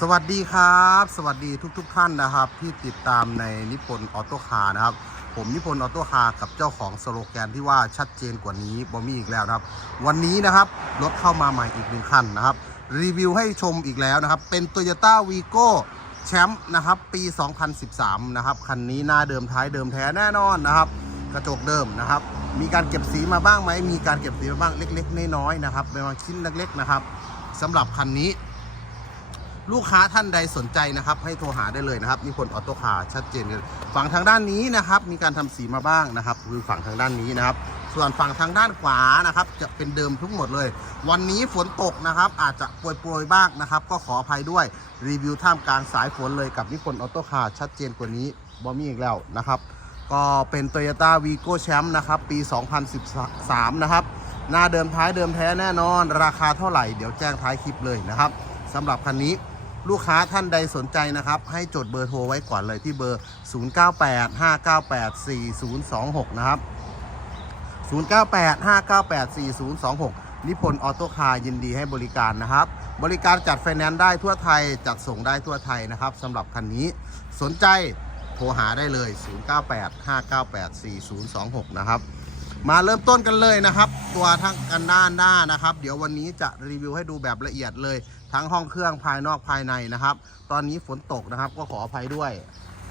สวัสดีครับ สวัสดีทุกๆทท่านนะครับ ที่ติดตามในนิพนธ์ออโต้คาร์นะครับ ผมนิพนธ์ออโต้คาร์กับเจ้าของสโลแกนที่ว่าชัดเจนกว่านี้บอมี่อีกแล้วนะครับ วันนี้นะครับรถเข้ามาใหม่อีกหนึ่งคันนะครับ รีวิวให้ชมอีกแล้วนะครับ เป็น Toyota v i g o แชมป์นะครับปี 2013 นะครับ คันนี้หน้าเดิมท้ายเดิมแท้แน่นอนนะครับ กระจกเดิมนะครับ มีการเก็บสีมาบ้างไหมมีการเก็บสีมาบ้างเล็ก ๆ น้อยๆนะครับเป็นบางชิ้นเล็กๆนะครับสำหรับคันนี้ ลูกค้าท่านใดสนใจนะครับ ให้โทรหาได้เลยนะครับนิพนธ์ออโต้คาร์ชัดเจนเลยฝั่งทางด้านนี้นะครับ มีการทำสีมาบ้างนะครับคือฝั่งทางด้านนี้นะครับ ส่วนฝั่งทางด้านขวานะครับ จะเป็นเดิมทั้งหมดเลย วันนี้ฝนตกนะครับ อาจจะโปรยๆบ้างนะครับ ก็ขออภัยด้วยรีวิวท่ามกลางสายฝนเลยกับนิพนธ์ออโต้คาร์ชัดเจนกว่านี้บอมี่อีกแล้วนะครับ ก็เป็น Toyota v i g o Champ นะครับ ปี 2013 นะครับ หน้าเดิมท้ายเดิมแท้แน่นอน ราคาเท่าไหร่ เดี๋ยวแจ้งท้ายคลิปเลยนะครับสำหรับคันนี้ ลูกค้าท่านใดสนใจนะครับ ให้จดเบอร์โทรไว้ก่อนเลยที่เบอร์ 0985984026 นะครับ 0985984026 นิพนธ์ออโต้คาร์ยินดีให้บริการนะครับ บริการจัดไฟแนนซ์ได้ทั่วไทยจัดส่งได้ทั่วไทยนะครับสำหรับคันนี้สนใจโทรหาได้เลย 0985984026 นะครับมาเริ่มต้นกันเลยนะครับ ตัวทั้งกันด้านหน้านะครับ เดี๋ยววันนี้จะรีวิวให้ดูแบบละเอียดเลยทั้งห้องเครื่องภายนอกภายในนะครับ ตอนนี้ฝนตกนะครับก็ขออภัยด้วย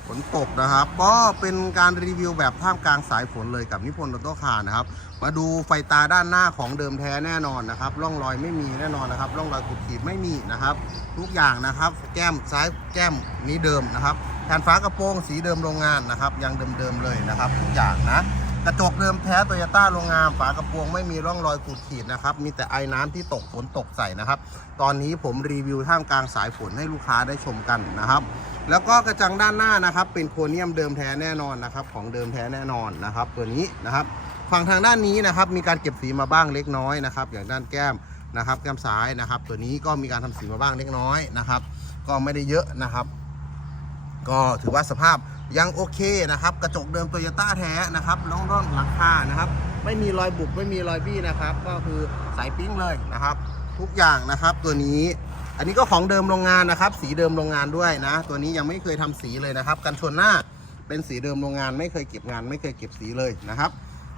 ฝนตกนะครับ ก็เป็นการรีวิวแบบท่ามกลางสายฝนเลยกับนิพนธ์รถโตคานะครับ มาดูไฟตาด้านหน้าของเดิมแท้แน่นอนนะครับ ร่องรอยไม่มีแน่นอนนะครับ ร่องรอยขุดขีดไม่มีนะครับ ทุกอย่างนะครับ แก้มซ้ายแก้มนี้เดิมนะครับแผ่นฝากระโปรงสีเดิมโรงงานนะครับ ยังเดิมๆเลยนะครับ ทุกอย่างนะ กระจกเดิมแท้โตโยต้าโรงงานฝากระโปรงไม่มีร่องรอยขูดขีดนะครับ มีแต่ไอ้น้ำที่ตกฝนตกใส่นะครับ ตอนนี้ผมรีวิวท่ามกลางสายฝนให้ลูกค้าได้ชมกันนะครับ แล้วก็กระจังด้านหน้านะครับ เป็นโครเนียมเดิมแท้แน่นอนนะครับ ของเดิมแท้แน่นอนนะครับ ตัวนี้นะครับฝั่งทางด้านนี้นะครับมีการเก็บสีมาบ้างเล็กน้อยนะครับ อย่างด้านแก้มนะครับแก้มซ้ายนะครับ ตัวนี้ก็มีการทำสีมาบ้างเล็กน้อยนะครับ ก็ไม่ได้เยอะนะครับ ก็ถือว่าสภาพ ยังโอเคนะครับ กระจกเดิมโตโยต้าแท้นะครับล่องร่องหลังคานะครับ ไม่มีรอยบุบไม่มีรอยบี้นะครับ ก็คือสายปิ้งเลยนะครับ ทุกอย่างนะครับตัวนี้ อันนี้ก็ของเดิมโรงงานนะครับ สีเดิมโรงงานด้วยนะ ตัวนี้ยังไม่เคยทำสีเลยนะครับ กันชนหน้าเป็นสีเดิมโรงงาน ไม่เคยเก็บงาน ไม่เคยเก็บสีเลยนะครับ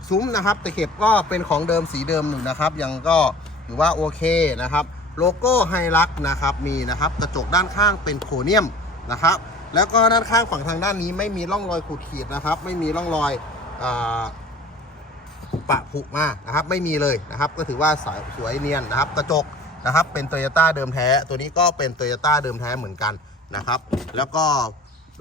ซุ้มนะครับตะเข็บก็เป็นของเดิมสีเดิมหนึ่งนะครับ ยังก็ถือว่าโอเคนะครับ โลโก้ไฮลักนะครับมีนะครับ กระจกด้านข้างเป็นโครเนียมนะครับ แล้วก็ด้านข้างฝั่งทางด้านนี้ไม่มีร่องรอยขูดขีดนะครับ ไม่มีร่องรอยอปะผุมานะครับ ไม่มีเลยนะครับ ก็ถือว่าสวยสวยเนียนนะครับ กระจกนะครับ เป็นโตโยต้าเดิมแท้ ตัวนี้ก็เป็นโตโยต้าเดิมแท้เหมือนกันนะครับ แล้วก็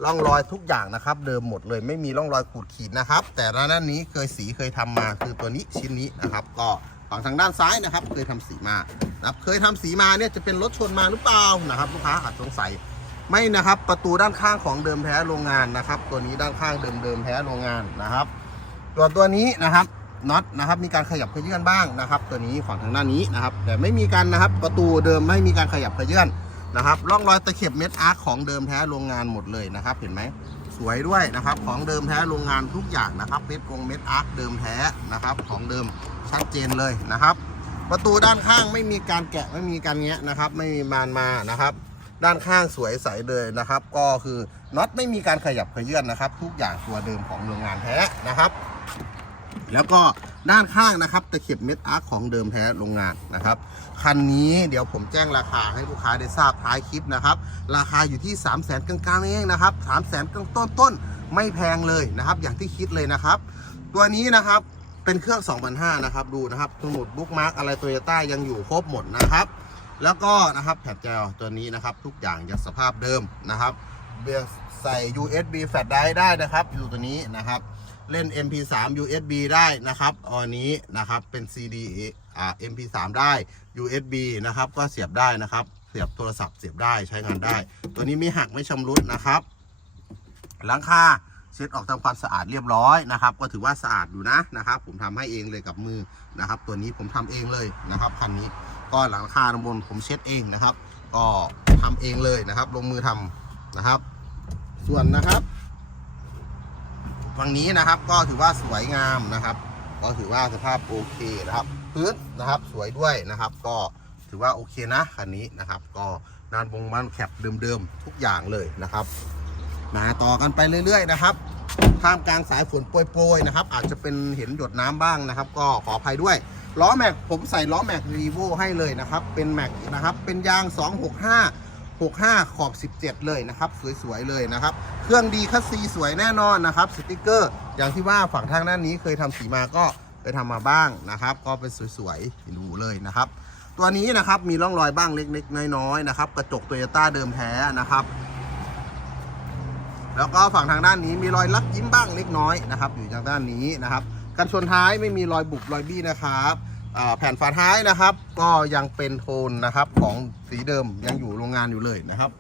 ร่องรอยทุกอย่างนะครับ เดิมหมดเลยไม่มีร่องรอยขูดขีดนะครับ แต่ร้านนี้เคยสีเคยทำมาคือตัวนี้ชิ้นนี้นะครับ ก็ฝั่งทางด้านซ้ายนะครับ เคยทำสีมานะครับ เคยทำสีมาเนี่ยจะเป็นรถชนมาหรือเปล่านะครับลูกค้าอาจสงสัย ไม่นะครับประตูด้านข้างของเดิมแท้โรงงานนะครับ ตัวนี้ด้านข้างเดิมเดิมแท้โรงงานนะครับส่วตัวนี้นะครับน็อตนะครับมีการขยับขยื่นบ้างนะครับ ตัวนี้ฝั่งทางด้านนี้นะครับ แต่ไม่มีการนะครับประตูเดิมไม่มีการขยับขยื่นนะครับร่องรอยตะเข็บเม็ดอาร์คของเดิมแท้โรงงานหมดเลยนะครับ เห็นไหมสวยด้วยนะครับของเดิมแท้โรงงานทุกอย่างนะครับเม็ดกงเม็ดอาร์คเดิมแท้นะครับ ของเดิมชัดเจนเลยนะครับ ประตูด้านข้างไม่มีการแกะไม่มีการแงะนะครับ ไม่มีบานมานะครับ ด้านข้างสวยใสเลยนะครับ ก็คือน็อตไม่มีการขยับเขยื่นนะครับ ทุกอย่างตัวเดิมของโรงงานแท้นะครับ แล้วก็ด้านข้างนะครับตะเข็บเม็ดอาร์คของเดิมแท้โรงงานนะครับคันนี้เดี๋ยวผมแจ้งราคาให้ลูกค้าได้ทราบท้ายคลิปนะครับ ราคาอยู่ที่ 3 0 0แสนกลางๆเองนะครับ3 0 0แสนต้นต้นๆไม่แพงเลยนะครับ อย่างที่คิดเลยนะครับ ตัวนี้นะครับเป็นเครื่อง 2005 นะครับ ดูนะครับสมุดบุ๊กมาร์กอะไรโตโยต้ายังอยู่ครบหมดนะครับ แล้วก็นะครับแผ่นแจวตัวนี้นะครับ ทุกอย่างยังสภาพเดิมนะครับเบียใส่ USB flash drive ได้นะครับอยู่ตัวนี้นะครับ เล่น MP3 USB ได้นะครับอันนี้นะครับเป็น CD อ่า MP3 ได้ USB นะครับก็เสียบได้นะครับ เสียบโทรศัพท์เสียบได้ใช้งานได้ ตัวนี้ไม่หักไม่ชำรุดนะครับ หลังคาเช็ดออกทำความสะอาดเรียบร้อยนะครับ ก็ถือว่าสะอาดอยู่นะนะครับ ผมทำให้เองเลยกับมือนะครับ ตัวนี้ผมทำเองเลยนะครับคันนี้ ก็หลังคาด้านบนผมเช็ดเองนะครับ ก็ทำเองเลยนะครับ ลงมือทำนะครับ ส่วนนะครับฝั่งนี้นะครับก็ถือว่าสวยงามนะครับ ก็ถือว่าสภาพโอเคนะครับพื้นนะครับสวยด้วยนะครับ ก็ถือว่าโอเคนะคันนี้นะครับ ก็นานวงมันแคปเดิมๆทุกอย่างเลยนะครับมาต่อกันไปเรื่อย ๆ นะครับ ท่ามกลางสายฝนโปรยๆนะครับ อาจจะเป็นเห็นหยดน้ำบ้างนะครับ ก็ขออภัยด้วย ล้อแม็กผมใส่ล้อแม็กรีโวให้เลยนะครับ เป็นแม็กนะครับ เป็นยาง 265 65 ขอบ 17 เลยนะครับ สวยๆเลยนะครับ เครื่องดีคัสซีสวยแน่นอนนะครับสติกเกอร์ อย่างที่ว่าฝั่งทางด้านนี้เคยทำสีมาก็เคยทำมาบ้างนะครับ ก็เป็นสวยๆดูเลยนะครับ ตัวนี้นะครับมีร่องรอยบ้างเล็กๆน้อยๆนะครับ กระจกโตโยต้าเดิมแท้นะครับ แล้วก็ฝั่งทางด้านนี้มีรอยลักยิ้มบ้างเล็กน้อยนะครับ อยู่ทางด้านนี้นะครับกันชนท้ายไม่มีรอยบุบรอยบี้นะครับแผ่นฝาท้ายนะครับ ก็ยังเป็นโทนนะครับของสีเดิมยังอยู่โรงงานอยู่เลยนะครับ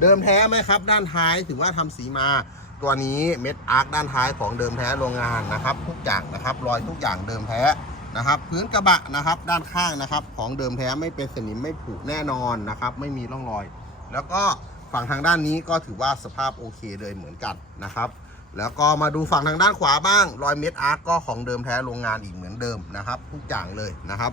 เดิมแท้ไหมครับ ด้านท้ายถือว่าทำสีมาตัวนี้เม็ดอาร์คด้านท้ายของเดิมแท้โรงงานนะครับ ทุกอย่างนะครับรอยทุกอย่างเดิมแท้นะครับพื้นกระบะนะครับด้านข้างนะครับ ของเดิมแท้ไม่เป็นสนิมไม่ผุแน่นอนนะครับ ไม่มีร่องรอย แล้วก็ ฝั่งทางด้านนี้ก็ถือว่าสภาพโอเคเลยเหมือนกันนะครับ แล้วก็มาดูฝั่งทางด้านขวาบ้าง รอยเม็ดอาร์กก็ของเดิมแท้โรงงานอีกเหมือนเดิมนะครับ ทุกอย่างเลยนะครับ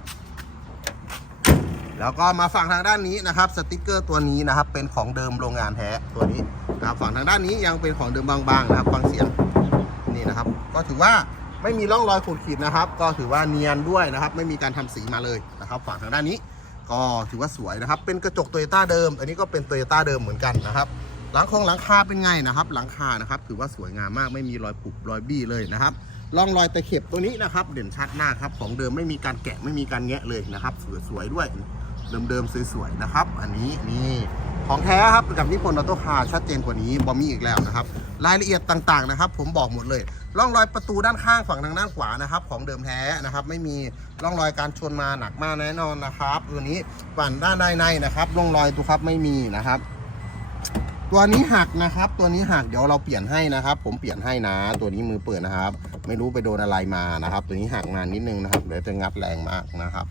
แล้วก็มาฝั่งทางด้านนี้นะครับ สติกเกอร์ตัวนี้นะครับ เป็นของเดิมโรงงานแท้ตัวนี้นะครับฝั่งทางด้านนี้ยังเป็นของเดิมบางๆนะครับฟังเสียงนี่นะครับ ก็ถือว่าไม่มีร่องรอยขูดขีดนะครับ ก็ถือว่าเนียนด้วยนะครับ ไม่มีการทำสีมาเลยนะครับ ฝั่งทางด้านนี้ ก็ถือว่าสวยนะครับ เป็นกระจกโตโยต้าเดิม อันนี้ก็เป็นโตโยต้าเดิมเหมือนกันนะครับ หลังคงหลังคาเป็นไงนะครับ หลังคานะครับ ถือว่าสวยงามมาก ไม่มีรอยผุรอยบี้เลยนะครับร่องรอยตะเข็บตัวนี้นะครับ เด่นชัดมากครับ ของเดิมไม่มีการแกะไม่มีการแงะเลยนะครับ สวยๆด้วย เดิมๆสวยๆนะครับ อันนี้นี่ ของแท้ครับกับนิพนธ์ออโต้คาร์ชัดเจนกว่านี้บอมีอีกแล้วนะครับ รายละเอียดต่างๆนะครับ ผมบอกหมดเลยร่องรอยประตูด้านข้างฝั่งทางด้านขวานะครับ ของเดิมแท้นะครับ ไม่มีร่องรอยการชนมาหนักมากแน่นอนนะครับตัวนี้ฝั่งด้านด้านในนะครับร่องรอยตัวครับไม่มีนะครับ ตัวนี้หักนะครับ ตัวนี้หักเดี๋ยวเราเปลี่ยนให้นะครับ ผมเปลี่ยนให้นะ ตัวนี้มือเปิดนะครับ ไม่รู้ไปโดนอะไรมานะครับ ตัวนี้หักมานิดนึงนะครับเดี๋ยวจะงัดแรงมากนะครับ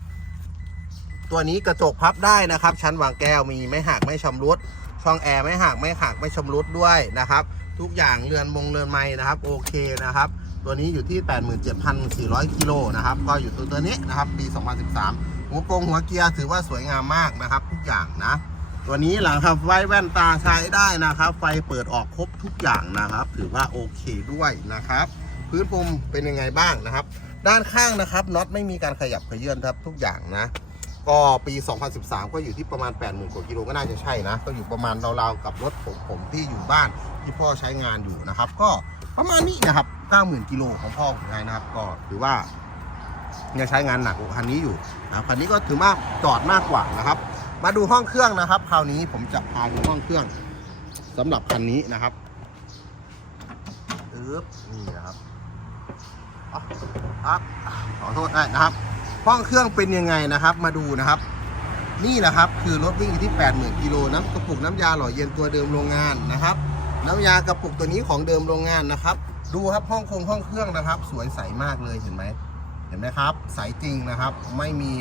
ตัวนี้กระจกพับได้นะครับ ชั้นวางแก้วมีไม่หักไม่ชำรุด ช่องแอร์ไม่หักไม่หักไม่ชำรุดด้วยนะครับ ทุกอย่างเรือนมงเรือนไม้นะครับ โอเคนะครับ ตัวนี้อยู่ที่ 87,400กิโลนะครับ ก็อยู่ตัวตัวนี้นะครับ ปี 2013 หัวโปรงหัวเกียร์ถือว่าสวยงามมากนะครับ ทุกอย่างนะ ตัวนี้หลังครับไฟแว่นตาใช้ได้นะครับ ไฟเปิดออกครบทุกอย่างนะครับ ถือว่าโอเคด้วยนะครับพื้นพรมเป็นยังไงบ้างนะครับ ด้านข้างนะครับน็อตไม่มีการขยับเขยื่อนครับทุกอย่างนะ ก็ปี 2013 ก็อยู่ที่ประมาณ 80,000กว่ากิโลก็น่าจะใช่นะ ก็อยู่ประมาณราวๆกับรถผมผมที่อยู่บ้านที่พ่อใช้งานอยู่นะครับ ก็ประมาณนี้นะครับ 90,000กิโลของพ่อผมไงนะครับ ก็ถือว่ายังใช้งานหนักกว่าคันนี้อยู่นะครับคันนี้ก็ถือว่าจอดมากกว่านะครับ มาดูห้องเครื่องนะครับ คราวนี้ผมจะพาดูห้องเครื่องสำหรับคันนี้นะครับอึ๊บนี่นะครับอ๊อกอ๊อกขอโทษได้นะครับ ห้องเครื่องเป็นยังไงนะครับมาดูนะครับ นี่แหละครับคือรถวิ่งอยู่ที่ 80,000กิโลน้ำกระปุกน้ำยาหล่อเย็นตัวเดิมโรงงานนะครับ น้ำยากระปุกตัวนี้ของเดิมโรงงานนะครับ ดูครับห้องคงห้องเครื่องนะครับ สวยใสมากเลยเห็นไหมเห็นไหมครับใสจริงนะครับ ไม่มี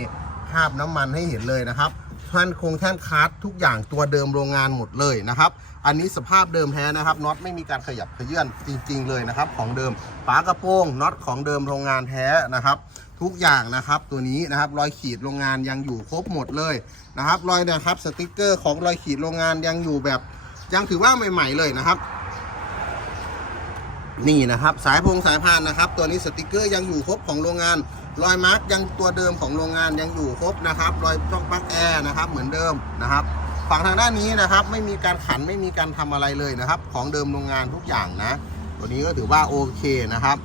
คราบน้ำมันให้เห็นเลยนะครับท่านคงแท่นคัสทุกอย่างตัวเดิมโรงงานหมดเลยนะครับ อันนี้สภาพเดิมแท้นะครับน็อตไม่มีการขยับเขยื่อนจริง ๆ เลยนะครับ ของเดิมฝากระโปรงน็อตของเดิมโรงงานแท้นะครับ ทุกอย่างนะครับ ตัวนี้นะครับรอยขีดโรงงานยังอยู่ครบหมดเลยนะครับ รอยนะครับสติกเกอร์ของรอยขีดโรงงานยังอยู่แบบยังถือว่าใหม่ ๆ เลยนะครับ นี่นะครับสายพงสายพานนะครับ ตัวนี้สติกเกอร์ยังอยู่ครบของโรงงาน รอยมาร์กยังตัวเดิมของโรงงานยังอยู่ครบนะครับ รอยช่องปลั๊กแอร์นะครับเหมือนเดิมนะครับฝั่งทางด้านนี้นะครับไม่มีการขันไม่มีการทำอะไรเลยนะครับ ของเดิมโรงงานทุกอย่างนะ ตัวนี้ก็ถือว่าโอเคนะครับ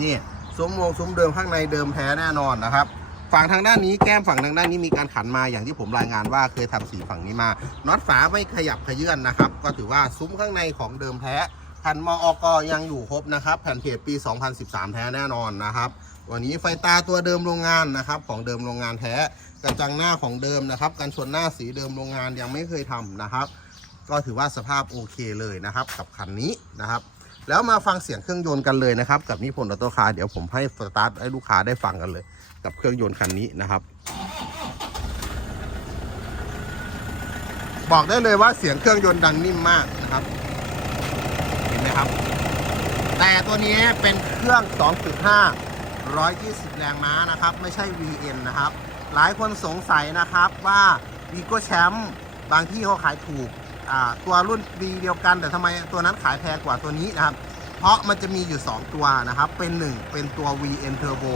นี่ ซุ้มวงซุ้มเดิมข้างในเดิมแท้แน่นอนนะครับ ฝั่งทางด้านนี้แก้มฝั่งทางด้านนี้มีการขันมาอย่างที่ผมรายงานว่าเคยทำสีฝั่งนี้มาน็อตฝาไม่ขยับขยื่นนะครับ ก็ถือว่าซุ้มข้างในของเดิมแท้แผ่นมออกยังอยู่ครบนะครับ แผ่นเพจปี 2013 แท้แน่นอนนะครับ วันนี้ไฟตาตัวเดิมโรงงานนะครับ ของเดิมโรงงานแท้กระจังหน้าของเดิมนะครับกันชนหน้าสีเดิมโรงงานยังไม่เคยทำนะครับ ก็ถือว่าสภาพโอเคเลยนะครับ กับคันนี้นะครับ แล้วมาฟังเสียงเครื่องยนต์กันเลยนะครับ กับนิพนธ์ออโต้คาร์เดี๋ยวผมให้สตาร์ทให้ลูกค้าได้ฟังกันเลย กับเครื่องยนต์คันนี้นะครับ บอกได้เลยว่าเสียงเครื่องยนต์ดังนิ่มมากนะครับเห็นไหมครับ แต่ตัวนี้เป็นเครื่อง 2.5 120 แรงม้านะครับ ไม่ใช่ VN นะครับ หลายคนสงสัยนะครับว่าวีโก้แชมป์บางที่เขาขายถูก ตัวรุ่นดีเดียวกันแต่ทำไมตัวนั้นขายแพงกว่าตัวนี้นะครับ เพราะมันจะมีอยู่ 2 ตัวนะครับ เป็น 1 เป็นตัว VN Turbo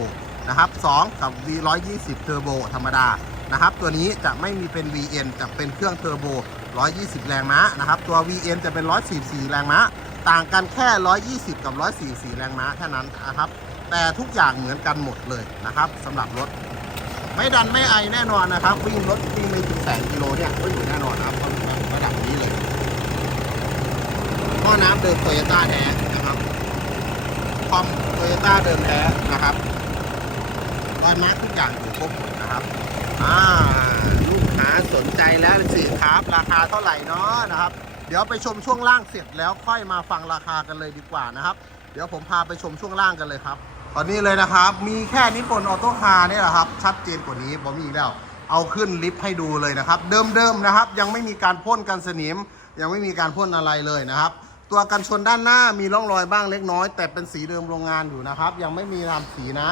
นะครับ2กับ V 120 Turbo ธรรมดานะครับ ตัวนี้จะไม่มีเป็น VN จะเป็นเครื่องเทอร์โบ 120 แรงม้านะครับ ตัว VN จะเป็น 144 แรงม้า ต่างกันแค่ 120 กับ 144 แรงม้าแค่นั้นนะครับ แต่ทุกอย่างเหมือนกันหมดเลยนะครับสำหรับรถ ไม่ดันไม่ไอแน่นอนนะครับ วิ่งรถวิ่งไม่ถึงแสนกิโลเนี่ยก็อยู่แน่นอนนะครับนี้เลย หม้อน้ำเดิมโตโยต้าแท้นะครับคอมโตโยต้าเดิมแท้นะครับรอยมาร์กทุกอย่างอยู่ครบหมดนะครับอ่าลูกค้าสนใจแล้วสิครับ ราคาเท่าไหร่เนาะนะครับ เดี๋ยวไปชมช่วงล่างเสร็จแล้วค่อยมาฟังราคากันเลยดีกว่านะครับ เดี๋ยวผมพาไปชมช่วงล่างกันเลยครับตอนนี้เลยนะครับ มีแค่นิปนออโต้คาร์นี่แหละครับ ชัดเจนกว่านี้ผมมีอีกแล้ว เอาขึ้นลิฟต์ให้ดูเลยนะครับ เดิมๆนะครับ ยังไม่มีการพ่นกันสนิม ยังไม่มีการพ่นอะไรเลยนะครับ ตัวกันชนด้านหน้ามีร่องรอยบ้างเล็กน้อย แต่เป็นสีเดิมโรงงานอยู่นะครับ ยังไม่มีทำสีนะ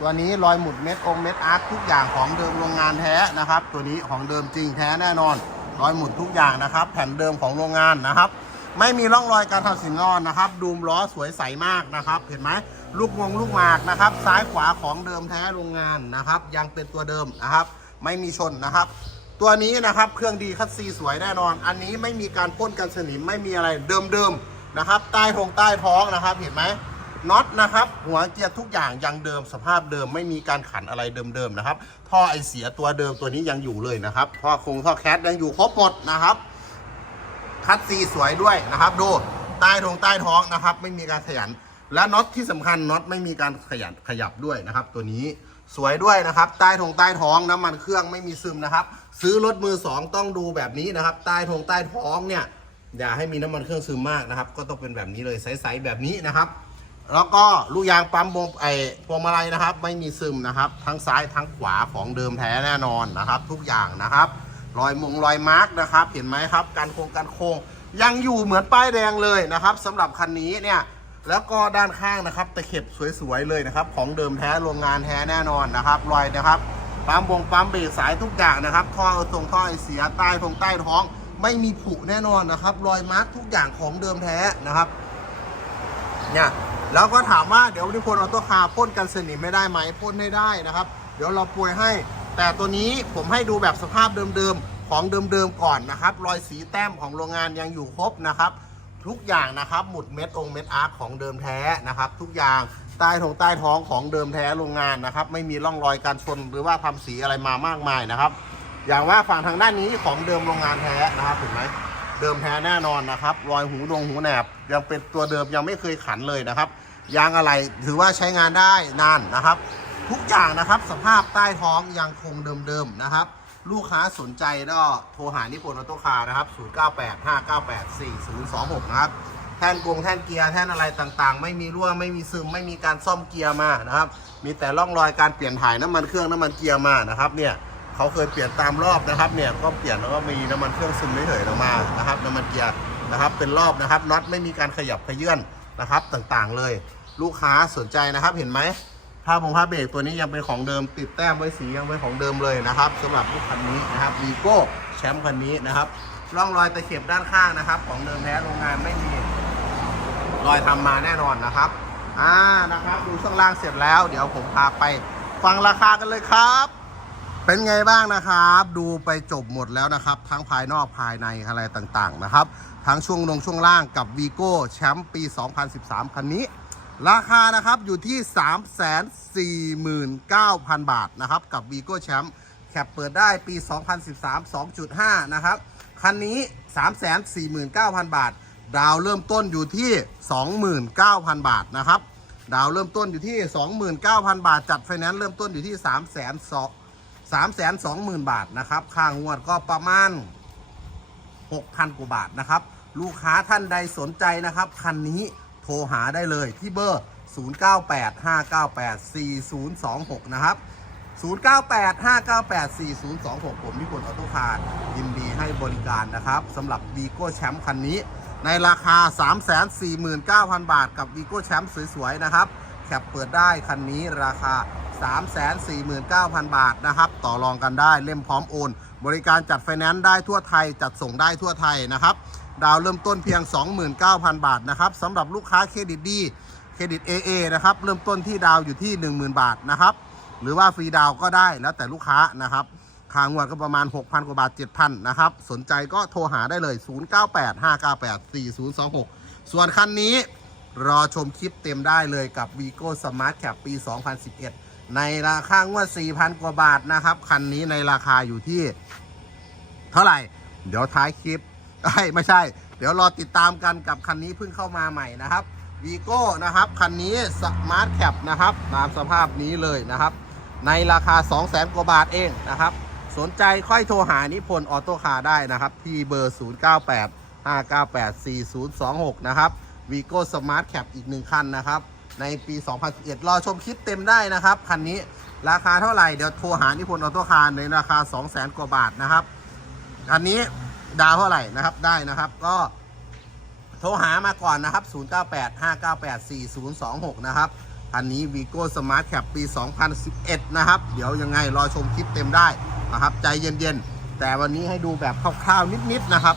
ตัวนี้รอยหมุดเม็ดองเม็ดอาร์คทุกอย่างของเดิมโรงงานแท้นะครับ ตัวนี้ของเดิมจริงแท้แน่นอน รอยหมุดทุกอย่างนะครับ แผ่นเดิมของโรงงานนะครับ ไม่มีร่องรอยการทำสินงอนนะครับ ดูมล้อสวยใสมากนะครับ เห็นไหมลูกวงลูกหมากนะครับ ซ้ายขวาของเดิมแท้โรงงานนะครับ ยังเป็นตัวเดิมนะครับ ไม่มีชนนะครับ ตัวนี้นะครับเครื่องดีคัสซีสวยแน่นอน อันนี้ไม่มีการพ่นกันสนิมไม่มีอะไรเดิมๆนะครับ ใต้ทงใต้ท้องนะครับเห็นไหมน็อตนะครับหัวเกียร์ทุกอย่างยังเดิมสภาพเดิมไม่มีการขันอะไรเดิมๆนะครับท่อไอเสียตัวเดิมตัวนี้ยังอยู่เลยนะครับท่อคงท่อแคสยังอยู่ครบหมดนะครับคัดซีสวยด้วยนะครับ ดูใต้ทงใต้ท้องนะครับ ไม่มีการขยัน และน็อตที่สำคัญน็อตไม่มีการขยันขยับด้วยนะครับ ตัวนี้สวยด้วยนะครับ ใต้ทงใต้ท้องน้ำมันเครื่องไม่มีซึมนะครับ ซื้อรถมือสองต้องดูแบบนี้นะครับ ใต้ทงใต้ท้องเนี่ย อย่าให้มีน้ำมันเครื่องซึมมากนะครับ ก็ต้องเป็นแบบนี้เลยใสๆแบบนี้นะครับ แล้วก็ลูกยางปั๊มบงไอพวงมาลัยนะครับ ไม่มีซึมนะครับ ทั้งซ้ายทั้งขวาของเดิมแท้แน่นอนนะครับ ทุกอย่างนะครับ รอยมงรอยมาร์กนะครับ เห็นไหมครับการโครงการโค้งยังอยู่เหมือนป้ายแดงเลยนะครับสำหรับคันนี้เนี่ยแล้วก็ด้านข้างนะครับตะเข็บสวยๆเลยนะครับ ของเดิมแท้โรงงานแท้แน่นอนนะครับ รอยนะครับ ปั๊มบงปั๊มเบรกสายทุกอย่างนะครับท่อตรงท่อไอเสียใต้ตรงใต้ท้อง ไม่มีผุแน่นอนนะครับ รอยมาร์กทุกอย่างของเดิมแท้นะครับเนี่ยแล้วก็ถามว่าเดี๋ยวนิพนธ์ออโต้คาร์พ่นกันสนิมไม่ได้ไหมพ่นให้ได้นะครับ เดี๋ยวเราปวยให้ แต่ตัวนี้ผมให้ดูแบบสภาพเดิมๆของเดิมๆก่อนนะครับ รอยสีแต้มของโรงงานยังอยู่ครบนะครับ ทุกอย่างนะครับหมุดเม็ดองเม็ดอาร์คของเดิมแท้นะครับ ทุกอย่าง ใต้ทงใต้ท้องของเดิมแท้โรงงานนะครับ ไม่มีร่องรอยการชนหรือว่าทำสีอะไรมามากมายนะครับ อย่างว่าฝั่งทางด้านนี้ของเดิมโรงงานแท้นะครับเห็นไหมเดิมแท้แน่นอนนะครับ รอยหูดงหูแหนบ ยังเป็นตัวเดิมยังไม่เคยขันเลยนะครับ ยางอะไรถือว่าใช้งานได้นานนะครับ ทุกอย่างนะครับสภาพใต้ท้องยังคงเดิมๆนะครับ ลูกค้าสนใจก็โทรหานิพนธ์ออโต้คาร์นะครับ 0985984026 นะครับ ท่นกงแท่นเกียร์แท่นอะไรต่างๆ ไม่มีรั่วไม่มีซึมไม่มีการซ่อมเกียร์มานะครับ มีแต่ร่องรอยการเปลี่ยนถ่ายน้ำมันเครื่องน้ำมันเกียร์มานะครับเนี่ยเขาเคยเปลี่ยนตามรอบนะครับเนี่ยก็เปลี่ยนแล้วก็มีน้ำมันเครื่องซึมไม่เฉยๆออกมานะครับน้ำมันเกียร์นะครับเป็นรอบนะครับน็อตไม่มีการขยับขยื่นนะครับต่างๆเลย ลูกค้าสนใจนะครับเห็นไหมผ้าบงผ้าเบรกตัวนี้ยังเป็นของเดิมติดแต้มไว้สียังเป็นของเดิมเลยนะครับสำหรับลูกคันนี้นะครับวีโก้แชมป์คันนี้นะครับร่องรอยตะเข็บด้านข้างนะครับ ของเดิมแท้โรงงานไม่มี รอยทำมาแน่นอนนะครับ อ่านะครับ ดูช่วงล่างเสร็จแล้ว เดี๋ยวผมพาไปฟังราคากันเลยครับ เป็นไงบ้างนะครับ ดูไปจบหมดแล้วนะครับ ทั้งภายนอกภายในอะไรต่างๆนะครับ ทั้งช่วงลงช่วงล่างกับวีโก้แชมป์ปี 2013 คันนี้ ราคานะครับอยู่ที่ 349,000 บาทนะครับ กับวีโก้แชมป์แคปเปิดได้ปี 2013 2.5 นะครับ คันนี้ 349,000 บาท ดาวเริ่มต้นอยู่ที่ 29,000 บาทนะครับ ดาวเริ่มต้นอยู่ที่ 29,000 บาท จัดไฟแนนซ์เริ่มต้นอยู่ที่3 2 0 0 0 3 2 0 0 0 บาทนะครับ ค่างวดก็ประมาณ 6,000 กว่าบาทนะครับ ลูกค้าท่านใดสนใจนะครับ คันนี้โทรหาได้เลยที่เบอร์ 0985984026 นะครับ0985984026 ผมพิพลออโต้คาร์ยินดีให้บริการนะครับสำหรับวีโก้แชมป์คันนี้ ในราคา 349,000 บาท กับวีโก้แชมป์สวยๆ นะครับ แคปเปิดได้คันนี้ราคา 349,000 บาทนะครับ ต่อรองกันได้เล่มพร้อมโอน บริการจัดไฟแนนซ์ได้ทั่วไทยจัดส่งได้ทั่วไทยนะครับ ดาวเริ่มต้นเพียง 29,000 บาทนะครับสำหรับลูกค้าเครดิตดีเครดิต AA นะครับ เริ่มต้นที่ดาวอยู่ที่ 10,000 บาทนะครับ หรือว่าฟรีดาวก็ได้แล้วแต่ลูกค้านะครับ ค่างวดก็ประมาณ 6,000 กว่าบาท 7,000 นะครับ สนใจก็โทรหาได้เลย 0985984026 ส่วนคันนี้รอชมคลิปเต็มได้เลยกับ Vigo Smart Cap ปี 2011 ในราคางวด 4,000 กว่าบาทนะครับ คันนี้ในราคาอยู่ที่ เท่าไหร่ เดี๋ยวท้ายคลิปไม่ใช่ เดี๋ยวรอติดตามกันกับคันนี้เพิ่งเข้ามาใหม่นะครับวีโก้นะครับ คันนี้ Smart Cap นะครับ ตามสภาพนี้เลยนะครับ ในราคา 200,000 กว่าบาทเองนะครับ สนใจค่อยโทรหานิพนธ์ออโต้คาร์ได้นะครับ ที่เบอร์ 098 598 4026 นะครับวีโก้สมาร์ทแคปอีกหนึ่งคันนะครับ ในปี 2011 รอชมคลิปเต็มได้นะครับ คันนี้ราคาเท่าไหร่ เดี๋ยวโทรหานิพนธ์ออโต้คาร์ในราคา 200,000 กว่าบาทนะครับอันนี้ดาวเท่าไหร่นะครับได้นะครับก็โทรหามาก่อนนะครับ 0985984026 นะครับอันนี้ Vigo Smart Cap ปี 2011 นะครับ เดี๋ยวยังไงรอชมคลิปเต็มได้ นะครับ ใจเย็นๆ แต่วันนี้ให้ดูแบบคร่าวๆนิดๆนะครับ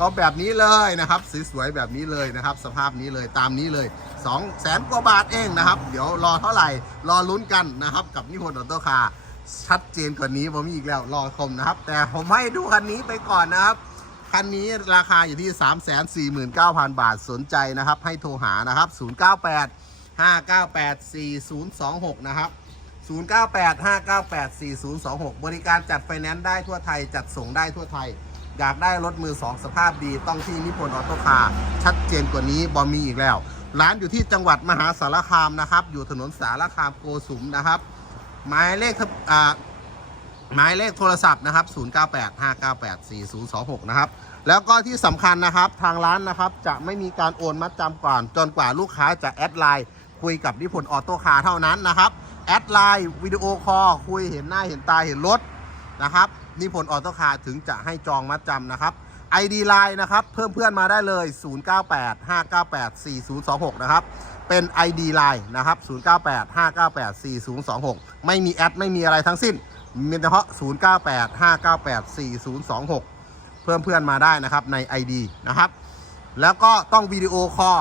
ก็แบบนี้เลยนะครับสวยๆแบบนี้เลยนะครับ สภาพนี้เลยตามนี้เลย2 0 0แสนกว่าบาทเองนะครับ เดี๋ยวรอเท่าไหร่รอลุ้นกันนะครับกับนิพนธ์ออโต้คาร์ชัดเจนกว่านี้ผมมีอีกแล้วรอชมนะครับ แต่ผมให้ดูคันนี้ไปก่อนนะครับคันนี้ราคาอยู่ที่ 349,000 บาทสนใจนะครับ ให้โทรหานะครับ 098 598 4026 นะครับ 098 598 4026 บริการจัดไฟแนนซ์ได้ทั่วไทย จัดส่งได้ทั่วไทย อยากได้รถมือ2สภาพดี ต้องที่นิพนธ์ออโต้คาร์ชัดเจนกว่านี้บอมีอีกแล้ว ร้านอยู่ที่จังหวัดมหาสารคามนะครับ อยู่ถนนสารคามโกสุมนะครับ หมายเลขทะอ่าหมายเลขโทรศัพท์นะครับ 0985984026 นะครับ แล้วก็ที่สำคัญนะครับ ทางร้านนะครับ จะไม่มีการโอนมัดจำก่อน จนกว่าลูกค้าจะแอดไลน์คุยกับนิพนธ์ออโต้คาร์เท่านั้นนะครับ แอดไลน์วิดีโอคอลคุยเห็นหน้าเห็นตาเห็นรถนะครับนิพนธ์ออโต้คาร์ถึงจะให้จองมัดจำนะครับ ID Line นะครับ เพิ่มเพื่อนมาได้เลย 0985984026 นะครับ เป็น ID Line นะครับ 0985984026 ไม่มีแอด ไม่มีอะไรทั้งสิ้น มีเฉพาะ 0985984026 เพิ่มเพื่อนมาได้นะครับใน ID นะครับ แล้วก็ต้องวิดีโอคอล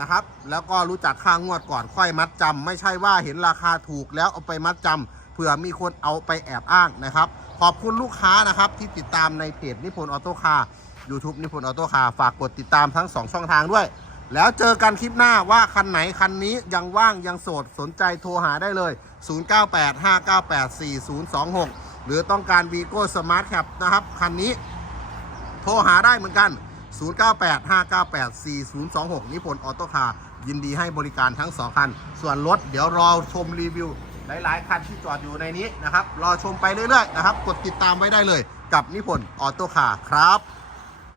นะครับ แล้วก็รู้จักค่างวดก่อนค่อยมัดจำไม่ใช่ว่าเห็นราคาถูกแล้วเอาไปมัดจำเผื่อมีคนเอาไปแอบอ้างนะครับ ขอบคุณลูกค้านะครับที่ติดตามในเพจนิพนธ์ออโต้คาร์ YouTube นิพนธ์ออโต้คาร์ฝากกดติดตามทั้ง 2 ช่องทางด้วย แล้วเจอกันคลิปหน้าว่าคันไหนคันนี้ยังว่างยังโสดสนใจโทรหาได้เลย 0985984026 หรือต้องการ Vigo Smart Cap นะครับ คันนี้โทรหาได้เหมือนกัน 0985984026 นิพนธ์ออโต้คาร์ยินดีให้บริการทั้ง 2 คัน ส่วนรถเดี๋ยวรอชมรีวิว หลาย ๆ คันที่จอดอยู่ในนี้นะครับ รอชมไปเรื่อย ๆ นะครับ กดติดตามไว้ได้เลยกับนิพนธ์ออโต้คาร์ครับ